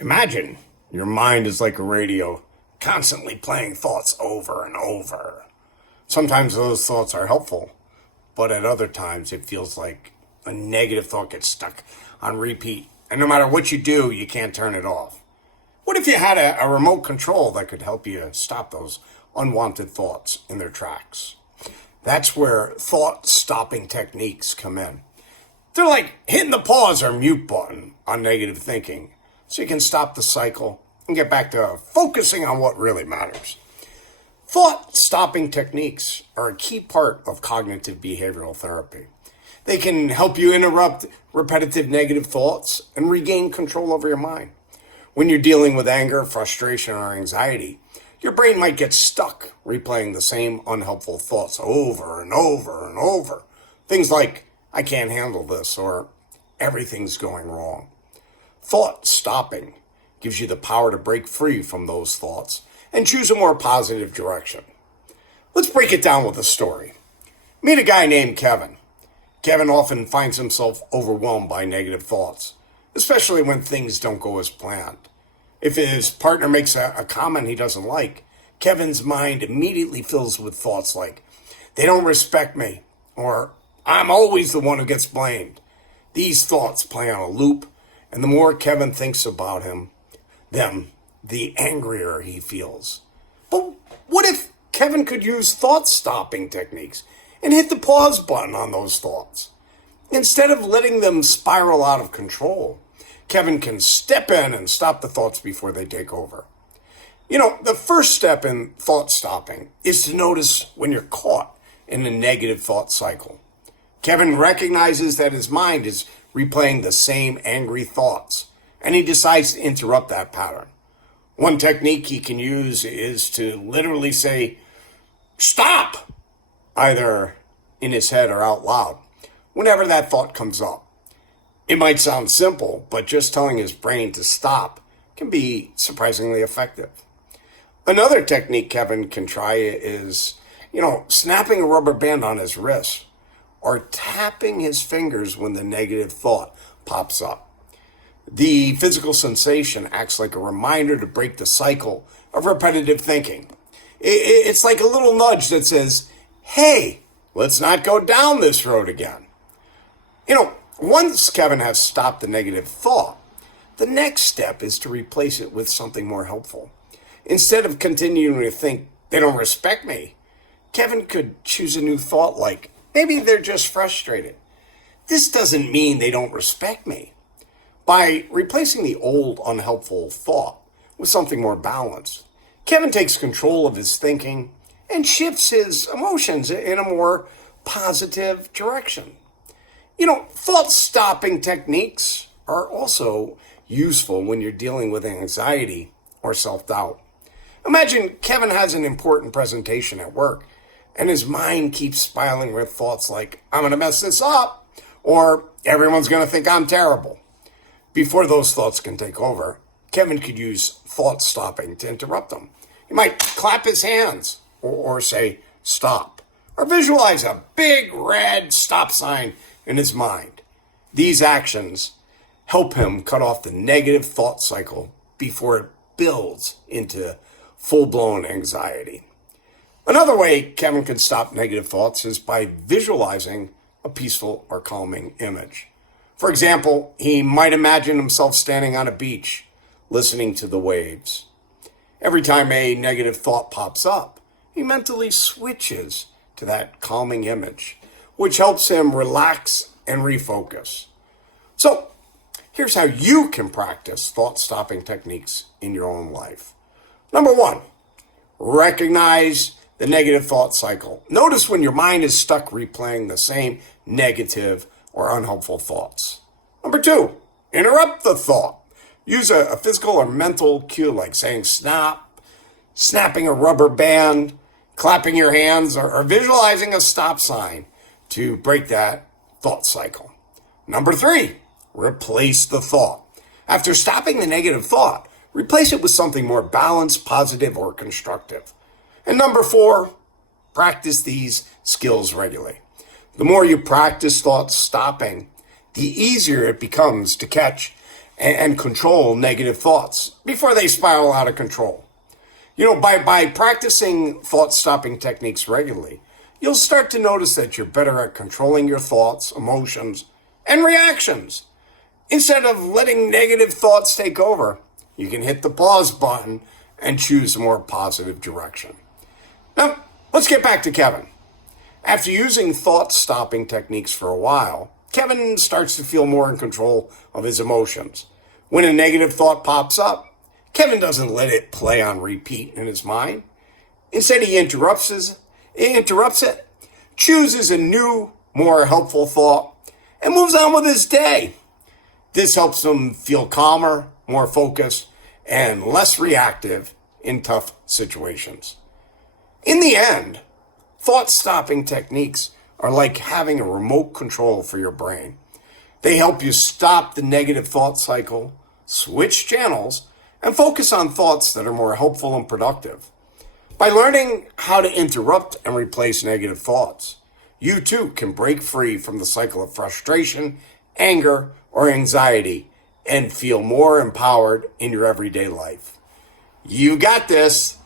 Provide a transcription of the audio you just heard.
Imagine your mind is like a radio, constantly playing thoughts over and over. Sometimes those thoughts are helpful, but at other times it feels like a negative thought gets stuck on repeat. And no matter what you do, you can't turn it off. What if you had a remote control that could help you stop those unwanted thoughts in their tracks? That's where thought stopping techniques come in. They're like hitting the pause or mute button on negative thinking so you can stop the cycle and get back to focusing on what really matters. Thought stopping techniques are a key part of cognitive behavioral therapy. They can help you interrupt repetitive negative thoughts and regain control over your mind. When you're dealing with anger, frustration, or anxiety, your brain might get stuck replaying the same unhelpful thoughts over and over and over. Things like, I can't handle this, or everything's going wrong. Thought stopping gives you the power to break free from those thoughts and choose a more positive direction. Let's break it down with a story. Meet a guy named Kevin. Kevin often finds himself overwhelmed by negative thoughts, especially when things don't go as planned. If his partner makes a comment he doesn't like, Kevin's mind immediately fills with thoughts like, they don't respect me, or I'm always the one who gets blamed. These thoughts play on a loop, and the more Kevin thinks about them, the angrier he feels. But what if Kevin could use thought-stopping techniques and hit the pause button on those thoughts? Instead of letting them spiral out of control, Kevin can step in and stop the thoughts before they take over. The first step in thought stopping is to notice when you're caught in a negative thought cycle. Kevin recognizes that his mind is replaying the same angry thoughts, and he decides to interrupt that pattern. One technique he can use is to literally say, stop, either in his head or out loud, whenever that thought comes up. It might sound simple, but just telling his brain to stop can be surprisingly effective. Another technique Kevin can try is, snapping a rubber band on his wrist or tapping his fingers when the negative thought pops up. The physical sensation acts like a reminder to break the cycle of repetitive thinking. It's like a little nudge that says, hey, let's not go down this road again. Once Kevin has stopped the negative thought, the next step is to replace it with something more helpful. Instead of continuing to think, they don't respect me, Kevin could choose a new thought like, maybe they're just frustrated. This doesn't mean they don't respect me. By replacing the old unhelpful thought with something more balanced, Kevin takes control of his thinking and shifts his emotions in a more positive direction. Thought-stopping techniques are also useful when you're dealing with anxiety or self-doubt. Imagine Kevin has an important presentation at work, and his mind keeps spiraling with thoughts like, I'm going to mess this up, or everyone's going to think I'm terrible. Before those thoughts can take over, Kevin could use thought-stopping to interrupt them. He might clap his hands or say, stop, or visualize a big red stop sign in his mind. These actions help him cut off the negative thought cycle before it builds into full-blown anxiety. Another way Kevin can stop negative thoughts is by visualizing a peaceful or calming image. For example, he might imagine himself standing on a beach, listening to the waves. Every time a negative thought pops up, he mentally switches to that calming image, which helps him relax and refocus. So, here's how you can practice thought-stopping techniques in your own life. Number 1, recognize the negative thought cycle. Notice when your mind is stuck replaying the same negative or unhelpful thoughts. Number 2, interrupt the thought. Use a physical or mental cue like saying stop, snapping a rubber band, clapping your hands, or visualizing a stop sign to break that thought cycle. Number 3, replace the thought. After stopping the negative thought, replace it with something more balanced, positive, or constructive. And number 4, practice these skills regularly. The more you practice thought stopping, the easier it becomes to catch and control negative thoughts before they spiral out of control. By practicing thought-stopping techniques regularly, you'll start to notice that you're better at controlling your thoughts, emotions, and reactions. Instead of letting negative thoughts take over, you can hit the pause button and choose a more positive direction. Now, let's get back to Kevin. After using thought-stopping techniques for a while, Kevin starts to feel more in control of his emotions. When a negative thought pops up, Kevin doesn't let it play on repeat in his mind. Instead, he interrupts it, chooses a new, more helpful thought, and moves on with his day. This helps him feel calmer, more focused, and less reactive in tough situations. In the end, thought-stopping techniques are like having a remote control for your brain. They help you stop the negative thought cycle, switch channels, and focus on thoughts that are more helpful and productive. By learning how to interrupt and replace negative thoughts, you too can break free from the cycle of frustration, anger, or anxiety and feel more empowered in your everyday life. You got this.